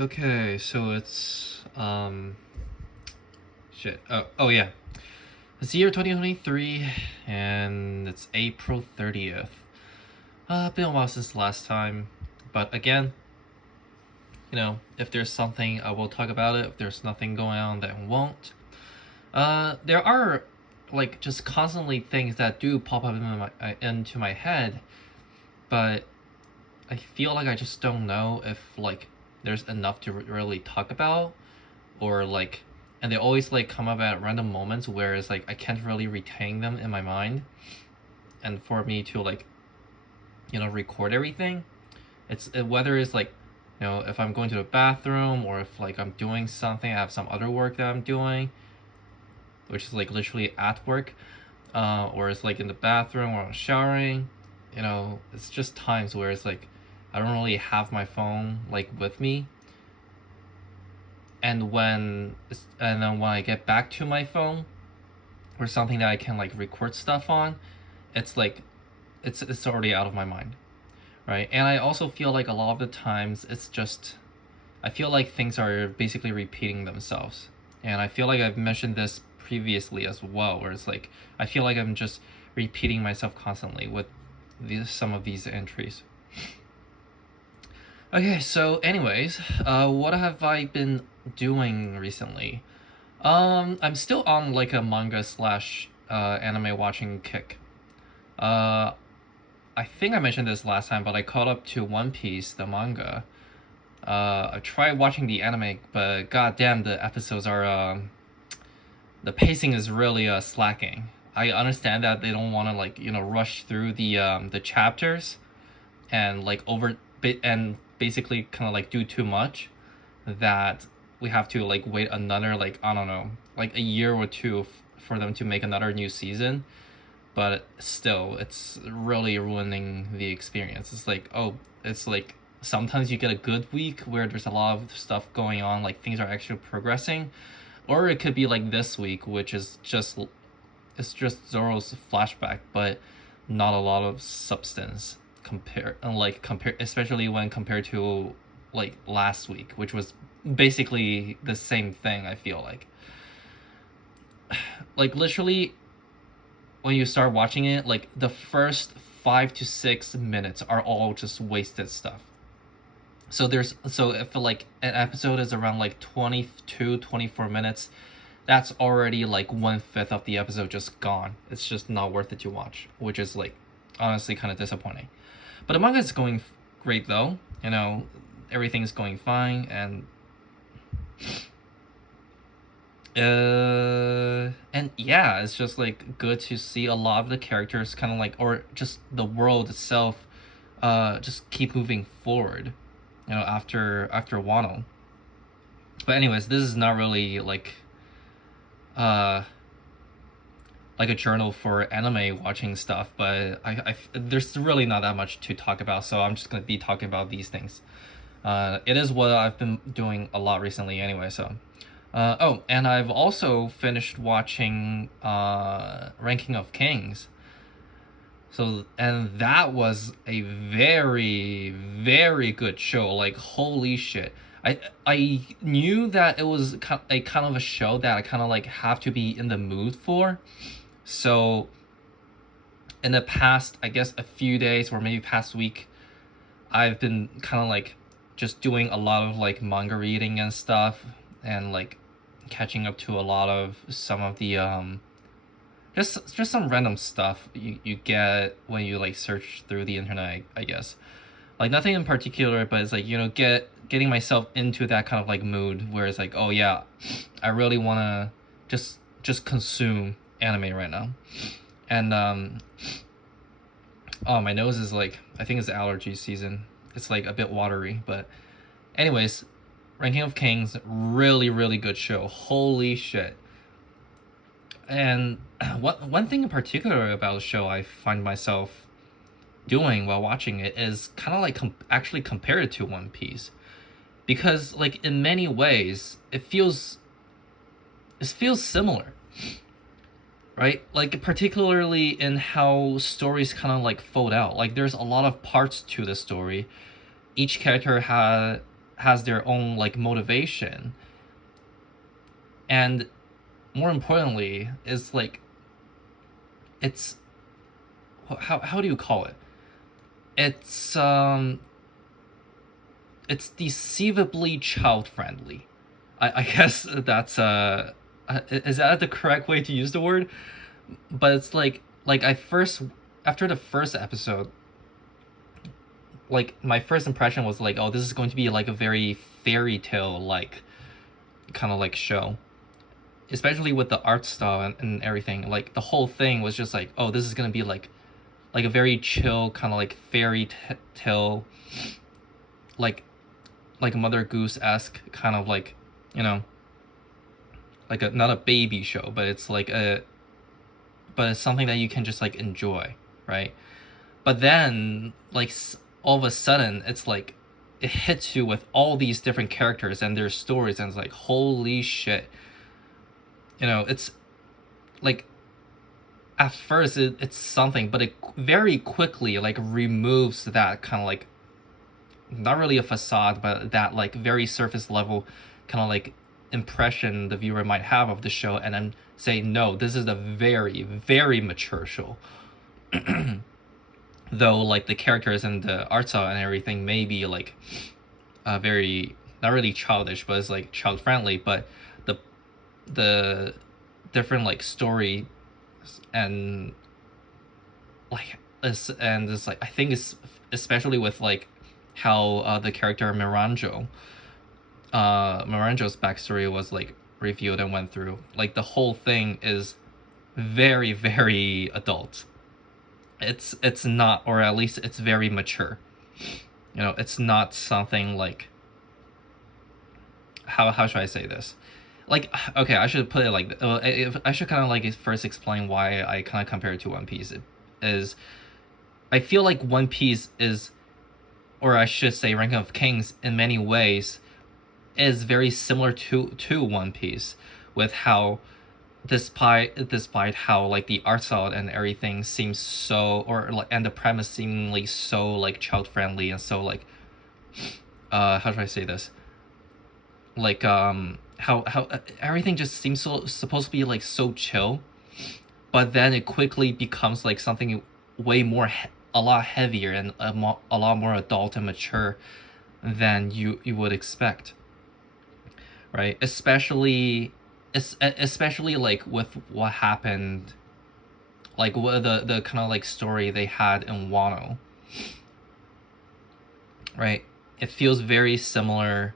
Okay, so it's shit. Oh yeah. It's the year 2023 and it's April 30th. Been a while since last time, but again, if there's something I will talk about it. If there's nothing going on, then I won't. There are like just constantly things that do pop up into my head, but I feel like I just don't know if like there's enough to really talk about, or like, and they always like come up at random moments where it's like I can't really retain them in my mind, and for me to like record everything, whether it's like if I'm going to the bathroom, or if like I'm doing something, I have some other work that I'm doing, which is like literally at work, or it's like in the bathroom or I'm showering. It's just times where it's like I don't really have my phone like with me, and then when I get back to my phone or something that I can like record stuff on, it's like it's already out of my mind, right? And I also feel like a lot of the times it's just I feel like things are basically repeating themselves, and I feel like I've mentioned this previously as well, where it's like I feel like I'm just repeating myself constantly with some of these entries. Okay, so anyways, what have I been doing recently? I'm still on like a manga slash anime watching kick. Uh, I think I mentioned this last time, but I caught up to One Piece, the manga. I tried watching the anime, but goddamn, the episodes are the pacing is really slacking. I understand that they don't want to like rush through the chapters and like and basically kind of like do too much, that we have to like wait another like I don't know like a year or two for them to make another new season. But still, it's really ruining the experience. It's like sometimes you get a good week where there's a lot of stuff going on, like things are actually progressing, or it could be like this week, which is just it's just Zoro's flashback, but not a lot of substance compare especially when compared to like last week, which was basically the same thing. I feel like literally when you start watching it, like the first 5 to 6 minutes are all just wasted stuff. So if like an episode is around like 22-24 minutes, that's already like 1/5 of the episode just gone. It's just not worth it to watch, which is like honestly kind of disappointing. But the manga is going great though. Everything's going fine, and yeah, it's just like good to see a lot of the characters kind of like, or just the world itself, just keep moving forward, after Wano. But anyways, this is not really uh like a journal for anime watching stuff, but there's really not that much to talk about, so I'm just gonna be talking about these things. It is what I've been doing a lot recently anyway, so. Oh, and I've also finished watching Ranking of Kings. So, and that was a very, very good show. Like, holy shit. I knew that it was a kind of a show that I kind of like have to be in the mood for. So, in the past, I guess a few days or maybe past week, I've been kind of like just doing a lot of like manga reading and stuff, and like catching up to a lot of some of the just some random stuff you get when you like search through the internet, I guess. Like nothing in particular, but it's like getting myself into that kind of like mood where it's like, oh yeah, I really want to just consume anime right now. And oh, my nose is like, I think it's allergy season. It's like a bit watery, but anyways, Ranking of Kings, really, really good show. Holy shit. And one thing in particular about the show I find myself doing while watching it is kind of like actually compare it to One Piece, because like in many ways it feels similar, right? Like particularly in how stories kind of like fold out. Like there's a lot of parts to the story. Each character has their own like motivation, and more importantly is like it's how do you call it? It's it's deceivably child friendly. I guess that's is that the correct way to use the word? But it's like I first after the first episode, like my first impression was like, oh, this is going to be like a very fairy tale like kind of like show, especially with the art style and everything. Like the whole thing was just like, oh, this is gonna be like a very chill kind of like tale, like like Mother Goose esque kind of like, you know, like a not a baby show, but it's like a but it's something that you can just like enjoy, right? But then like all of a sudden it's like it hits you with all these different characters and their stories, and it's like holy shit, you know, it's like at first it's something, but it very quickly like removes that kind of like not really a facade, but that like very surface level kind of like impression the viewer might have of the show, and then say no, this is a very very mature show. Though like the characters and the art style and everything may be like very not really childish, but it's like child friendly, but the the different like story and like it's like I think it's especially with like how the character Miranjo's backstory was like revealed and went through. Like the whole thing is very very adult. It's not, or at least it's very mature. You know, it's not something like how should I say this? Like okay, I should put it like if I should kind of like first explain why I kind of compare it to One Piece. It is I feel like One Piece is, or I should say, Ranking of Kings in many ways is very similar to One Piece, with how despite how like the art style and everything seems so, or like and the premise seemingly so like child friendly and so like how should I say this, like how everything just seems so supposed to be like so chill, but then it quickly becomes like something way more a lot heavier and a lot more adult and mature than you would expect, right? Especially like with what happened, like what the kind of like story they had in Wano, right? It feels very similar.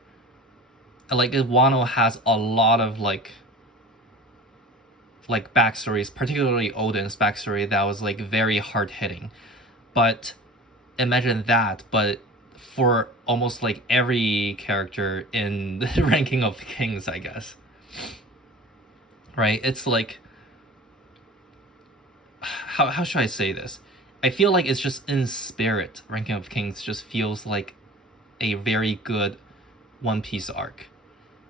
Like Wano has a lot of like backstories, particularly Odin's backstory, that was like very hard hitting. But imagine that, but for almost like every character in the Ranking of Kings, I guess. Right? It's like how should I say this? I feel like it's just in spirit. Ranking of Kings just feels like a very good One Piece arc.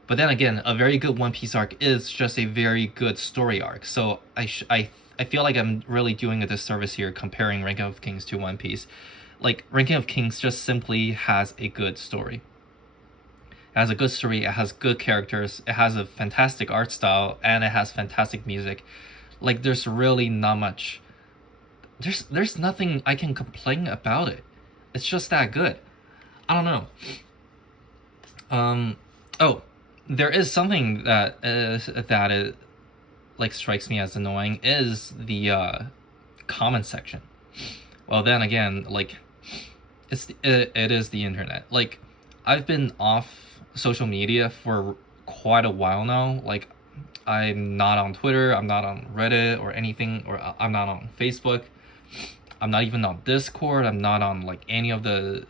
But then again, a very good One Piece arc is just a very good story arc. So I feel like I'm really doing a disservice here comparing Ranking of Kings to One Piece. Like Ranking of Kings just simply has a good story. It has a good story, it has good characters, it has a fantastic art style, and it has fantastic music. Like there's really not much, there's nothing I can complain about it. It's just that good. I don't know. Oh, there is something that it like strikes me as annoying is the comment section. Well, then again, like it is the internet. Like I've been off social media for quite a while now. Like I'm not on Twitter, I'm not on Reddit or anything, or I'm not on Facebook. I'm not even on Discord. I'm not on like any of the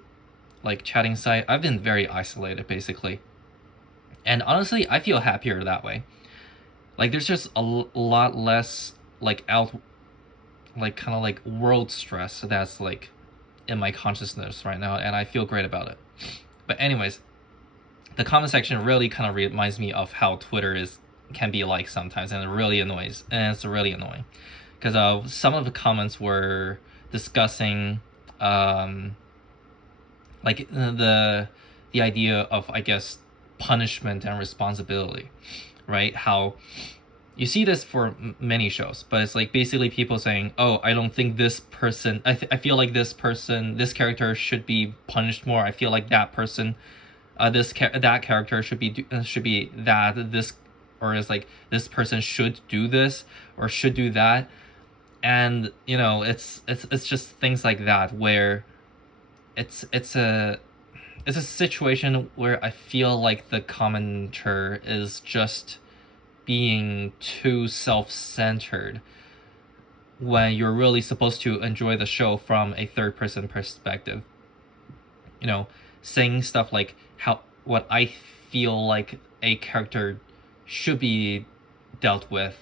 like chatting site. I've been very isolated basically. And honestly, I feel happier that way. Like there's just a lot less like like kind of like world stress that's like in my consciousness right now, and I feel great about it. But anyways, the comment section really kind of reminds me of how Twitter is can be like sometimes, and it really annoys, and it's really annoying because some of the comments were discussing like the idea of, I guess, punishment and responsibility, right? How you see this for many shows, but it's like basically people saying, "Oh, I don't think this person. I feel like this person, this character should be punished more. I feel like that person, that character should be that this, or is like this person should do this or should do that." And it's just things like that where it's it's a it's a situation where I feel like the commenter is just being too self-centered when you're really supposed to enjoy the show from a third person perspective. You know, saying stuff like how what I feel like a character should be dealt with.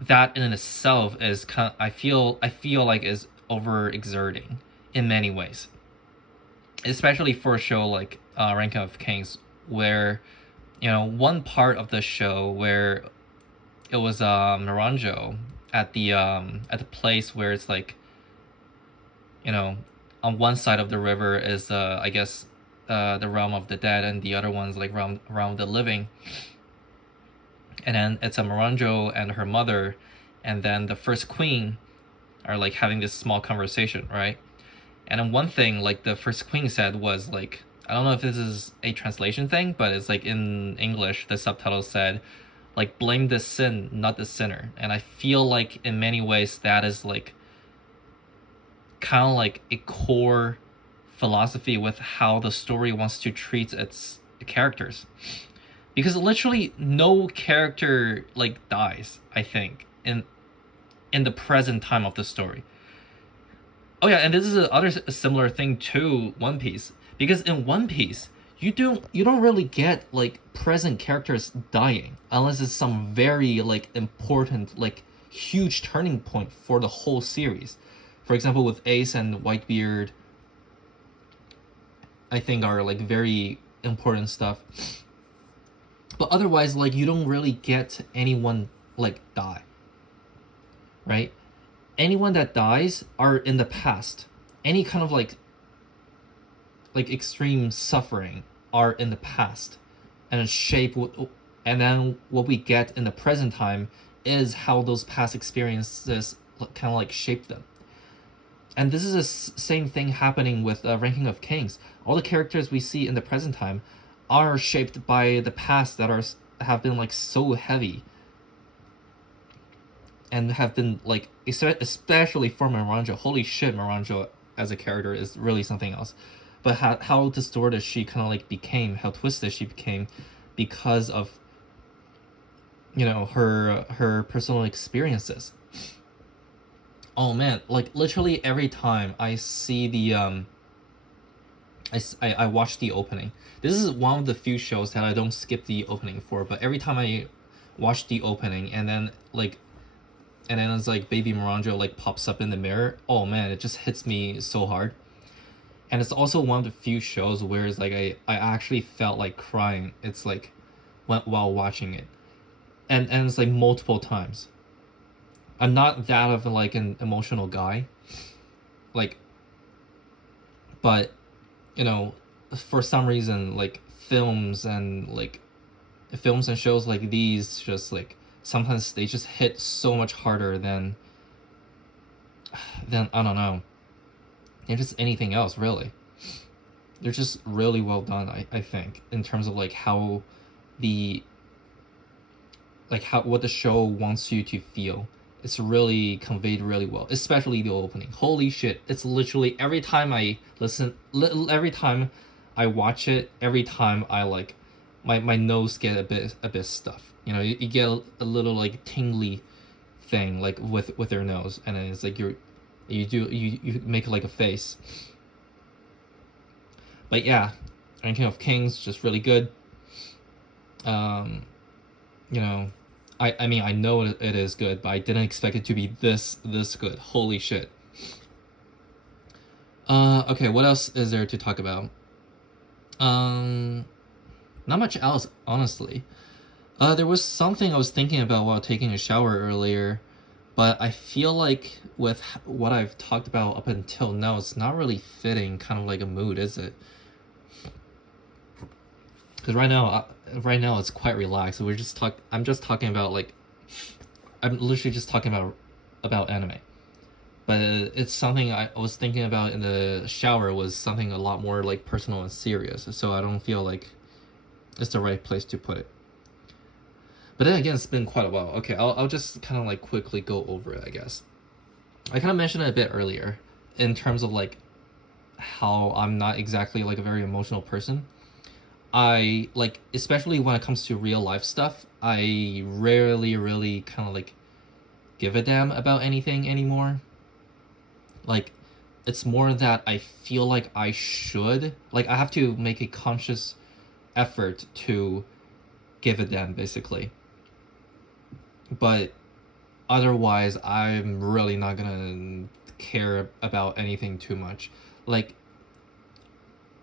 That in itself is I feel like is overexerting in many ways, especially for a show like Ranking of Kings, where one part of the show where it was Naranjo at the place where it's like on one side of the river is I guess the realm of the dead, and the other one's like realm of the living. And then it's a Naranjo and her mother, and then the first queen are like having this small conversation, right? And then one thing like the first queen said was like, I don't know if this is a translation thing, but it's like in English the subtitle said like, blame the sin, not the sinner. And I feel like in many ways that is like kind of like a core philosophy with how the story wants to treat its characters, because literally no character like dies, I think, in the present time of the story. Oh yeah, and this is another similar thing to One Piece, because in One Piece you don't really get like present characters dying unless it's some very like important like huge turning point for the whole series. For example, with Ace and Whitebeard, I think are like very important stuff. But otherwise, like you don't really get anyone like die, right? Anyone that dies are in the past. Any kind of like extreme suffering are in the past, and and then what we get in the present time is how those past experiences kind of like shape them. And this is the same thing happening with Ranking of Kings. All the characters we see in the present time are shaped by the past that have been like so heavy, and have been like, especially for Miranjo. Holy shit, Miranjo as a character is really something else. But how distorted she kind of like became, how twisted she became, because of her personal experiences. Oh man, like literally every time I see the I watch the opening. This is one of the few shows that I don't skip the opening for. But every time I watch the opening, and then it's like baby Miranjo like pops up in the mirror, oh man, it just hits me so hard. And it's also one of the few shows where it's like I actually felt like crying. It's like while watching it, and it's like multiple times. I'm not that of like an emotional guy, like, but for some reason like films and shows like these just like sometimes they just hit so much harder than I don't know, just anything else really. They're just really well done, I think, in terms of like how the how what the show wants you to feel. It's really conveyed really well, especially the opening. Holy shit! It's literally every time I every time I watch it, every time I like, my nose get a bit stuffed. You get a little like tingly thing like with your nose, and then it's like you make like a face. But yeah, Ranking of Kings just really good. Um, you know, I mean I know it is good, but I didn't expect it to be this good. Holy shit. Okay, what else is there to talk about? Um, Not much else, honestly. There was something I was thinking about while taking a shower earlier, but I feel like with what I've talked about up until now, it's not really fitting kind of like a mood, is it? Because right now it's quite relaxed. I'm just talking about like I'm literally just talking about anime. But it's something I was thinking about in the shower was something a lot more like personal and serious. So I don't feel like it's the right place to put it. But then again, it's been quite a while. Okay, I'll just kind of like quickly go over it, I guess. I kind of mentioned it a bit earlier in terms of like how I'm not exactly like a very emotional person. I like, especially when it comes to real life stuff, I rarely really kind of like give a damn about anything anymore. Like, it's more that I feel like I should, like, I have to make a conscious effort to give a damn, basically. But otherwise, I'm really not gonna care about anything too much. Like,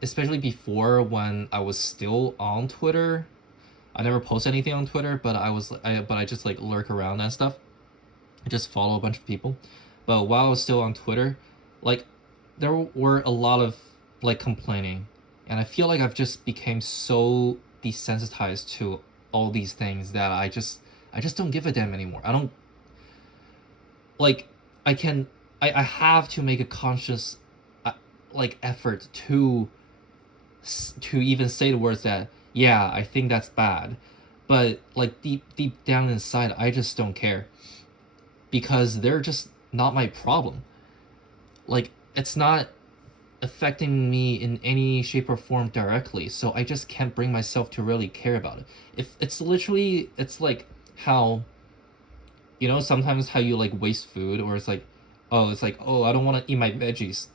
especially before when I was still on Twitter. I never post anything on Twitter, but I just like lurk around and stuff. I just follow a bunch of people. But while I was still on Twitter, like there were a lot of like complaining, and I feel like I've just became so desensitized to all these things that I just don't give a damn anymore. I don't like I can I have to make a conscious like effort to even say the words that yeah, I think that's bad. But like deep down inside, I just don't care because they're just not my problem. Like it's not affecting me in any shape or form directly, so I just can't bring myself to really care about it. If it's literally it's like how sometimes how you like waste food, or it's like, oh, I don't want to eat my veggies.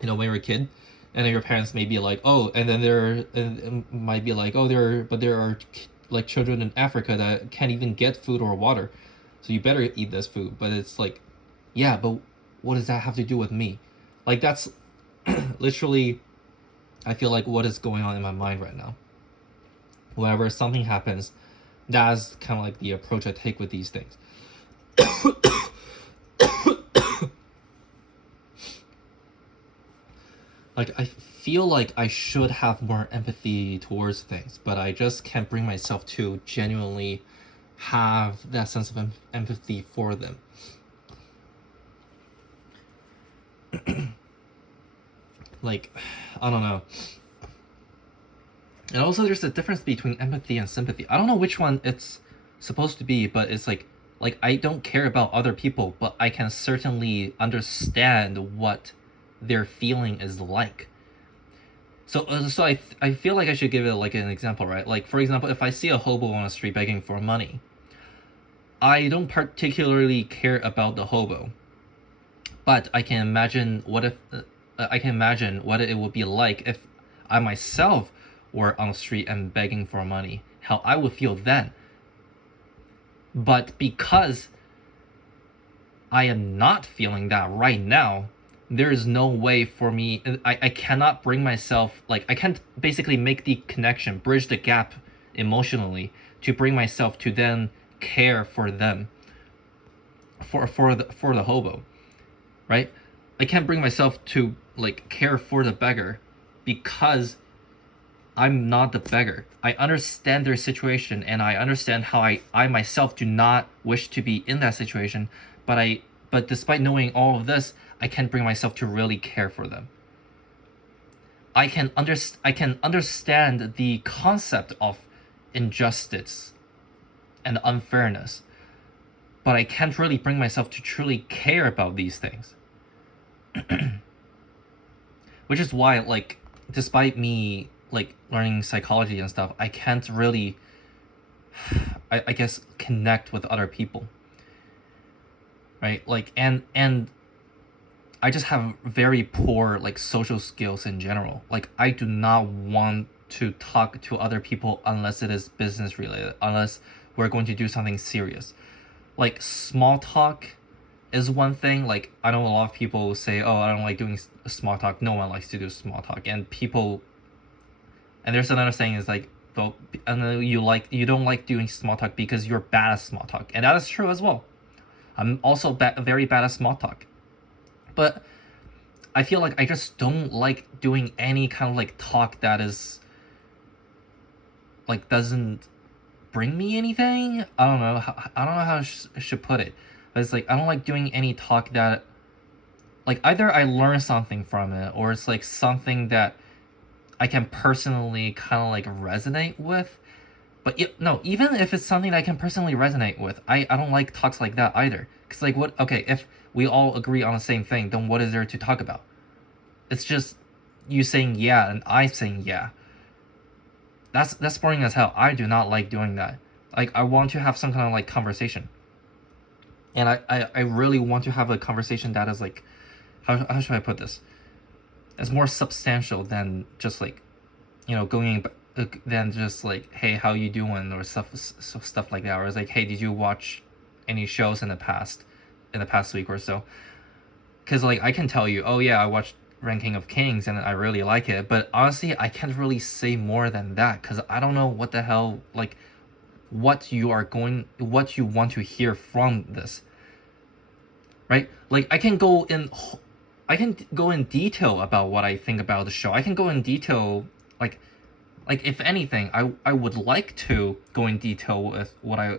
When you're a kid, and then your parents may be like, oh, and then might be like, oh, there are like children in Africa that can't even get food or water, so you better eat this food. But it's like, yeah, but what does that have to do with me? Like that's literally, I feel like what is going on in my mind right now. Whenever something happens, that's kind of like the approach I take with these things. Like I feel like I should have more empathy towards things, but I just can't bring myself to genuinely have that sense of empathy for them. Like, I don't know. And also, there's a difference between empathy and sympathy. I don't know which one it's supposed to be, but it's like I don't care about other people, but I can certainly understand what their feeling is like. So I feel like I should give it like an example, right? Like for example, if I see a hobo on the street begging for money, I don't particularly care about the hobo, but I can imagine what it would be like if I myself were on the street and begging for money, how I would feel then. But because I am not feeling that right now, there is no way for me. I cannot bring myself, like, I can't basically make the connection, bridge the gap emotionally to bring myself to then care for them, for the hobo, right? I can't bring myself to like care for the beggar because I'm not the beggar. I understand their situation, and I understand how I myself do not wish to be in that situation, but despite knowing all of this, I can't bring myself to really care for them. I can understand the concept of injustice and unfairness, but I can't really bring myself to truly care about these things. Which is why, like, despite me like learning psychology and stuff, I can't really, I guess, connect with other people, right? Like, and I just have very poor like social skills in general. Like, I do not want to talk to other people unless it is business related, unless we're going to do something serious. Like small talk is one thing. Like, I know a lot of people say, oh, I don't like doing small talk. No one likes to do small talk, and there's another saying is like, well, and you don't like doing small talk because you're bad at small talk, and that is true as well. I'm also very bad at small talk, but I feel like I just don't like doing any kind of like talk that is like doesn't bring me anything. I don't know. I don't know how I should put it. But it's like I don't like doing any talk that like either I learn something from it or it's like something that I can personally kind of like resonate with. But no, even if it's something that I can personally resonate with, I don't like talks like that either. Cause like what? Okay, if we all agree on the same thing, then what is there to talk about? It's just you saying yeah and I saying yeah. That's boring as hell. I do not like doing that. Like I want to have some kind of like conversation, and I really want to have a conversation that is like how should I put this? It's more substantial than just like going than just like hey how you doing or stuff like that. Or it's like hey did you watch any shows in the past week or so? Because like I can tell you oh yeah I watched Ranking of Kings and I really like it, but honestly I can't really say more than that because I don't know what the hell like what you want to hear from this, right? Like I can go in detail about what I think about the show. I can go in detail like if anything I would like to go in detail with what I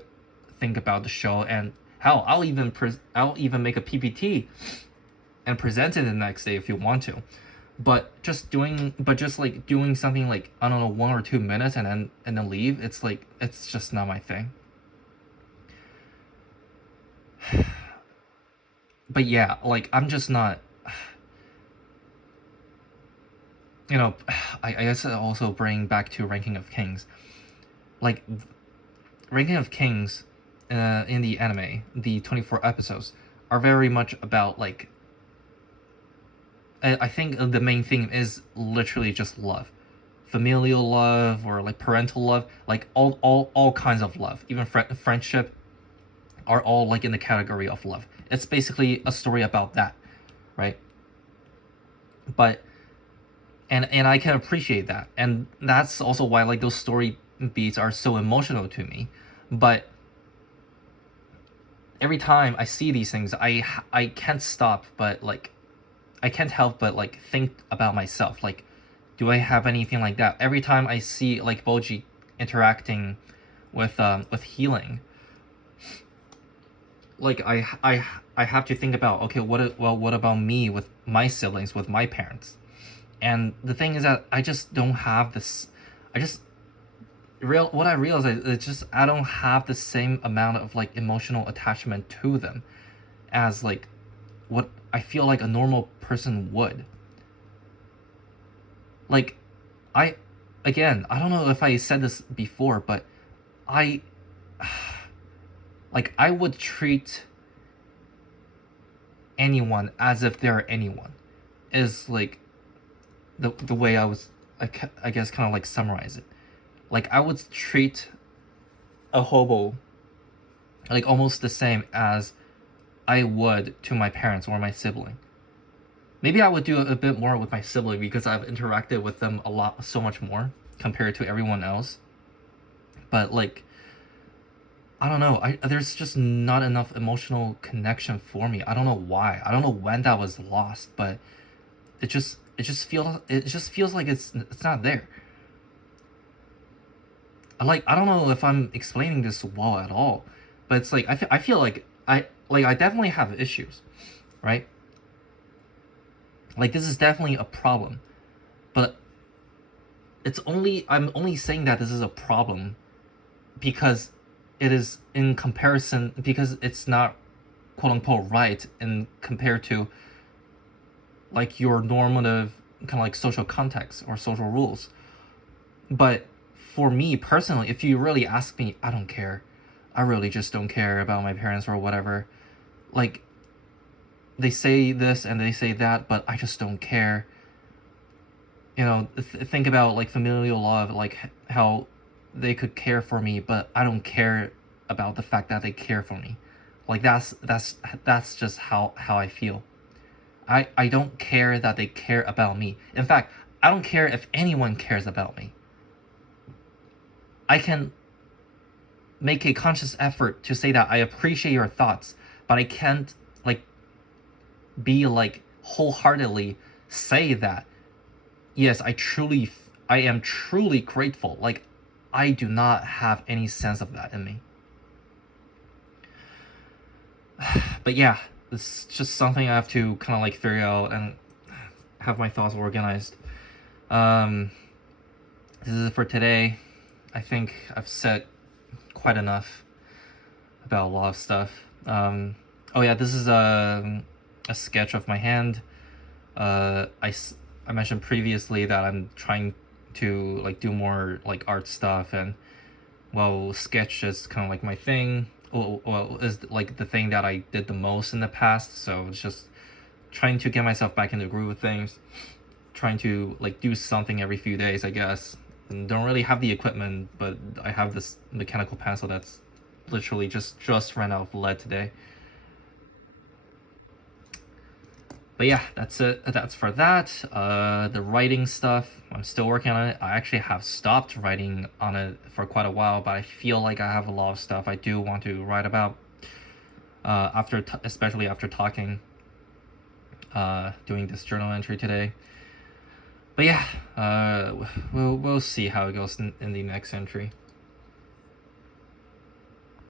think about the show, and hell I'll even make a PPT and present it the next day if you want to. But just like doing something like I don't know 1 or 2 minutes and then leave, it's like it's just not my thing. But yeah, like I'm just not you know I guess I also bring back to Ranking of Kings. Like Ranking of Kings in the anime, the 24 episodes are very much about like I think the main theme is literally just love, familial love or like parental love, like all kinds of love, even friendship are all like in the category of love. It's basically a story about that, right? But and I can appreciate that, and that's also why like those story beats are so emotional to me. But every time I see these things, I can't stop but like I can't help but like think about myself. Like, do I have anything like that? Every time I see like Boji interacting with healing, like I have to think about okay, what about me with my siblings, with my parents? And the thing is that I just don't have this. I just real what I realize is just I don't have the same amount of like emotional attachment to them as like what I feel like a normal person would. Like I again, I don't know if I said this before, but I like I would treat anyone as if they're anyone. Is like the way I guess kind of like summarize it. Like I would treat a hobo like almost the same as I would to my parents or my sibling. Maybe I would do a bit more with my sibling because I've interacted with them a lot, so much more compared to everyone else. But like, I don't know. There's just not enough emotional connection for me. I don't know why. I don't know when that was lost, but it just feels like it's not there. I don't know if I'm explaining this well at all, but it's like I feel like I definitely have issues, right? Like this is definitely a problem, but I'm only saying that this is a problem because it is in comparison because it's not quote unquote right in compared to like your normative kind of like social context or social rules. But for me personally, if you really ask me, I don't care. I really just don't care about my parents or whatever. Like they say this and they say that, but I just don't care. Think about like familial love, like how they could care for me, but I don't care about the fact that they care for me. Like that's just how I feel. I don't care that they care about me. In fact, I don't care if anyone cares about me. I can make a conscious effort to say that I appreciate your thoughts, but I can't like be like wholeheartedly say that yes, I am truly grateful. Like I do not have any sense of that in me. But yeah, it's just something I have to kind of like figure out and have my thoughts organized. Um, this is it for today. I think I've said quite enough about a lot of stuff. Oh yeah, this is a sketch of my hand. I mentioned previously that I'm trying to like do more like art stuff, and well, sketch is kind of like my thing. Well, is like the thing that I did the most in the past. So it's just trying to get myself back in the groove of things. Trying to like do something every few days, I guess. And don't really have the equipment, but I have this mechanical pencil that's literally just ran out of lead today. But yeah, that's it. That's for that. The writing stuff, I'm still working on it. I actually have stopped writing on it for quite a while, but I feel like I have a lot of stuff I do want to write about. Especially after talking, doing this journal entry today. But yeah, we'll see how it goes in the next entry.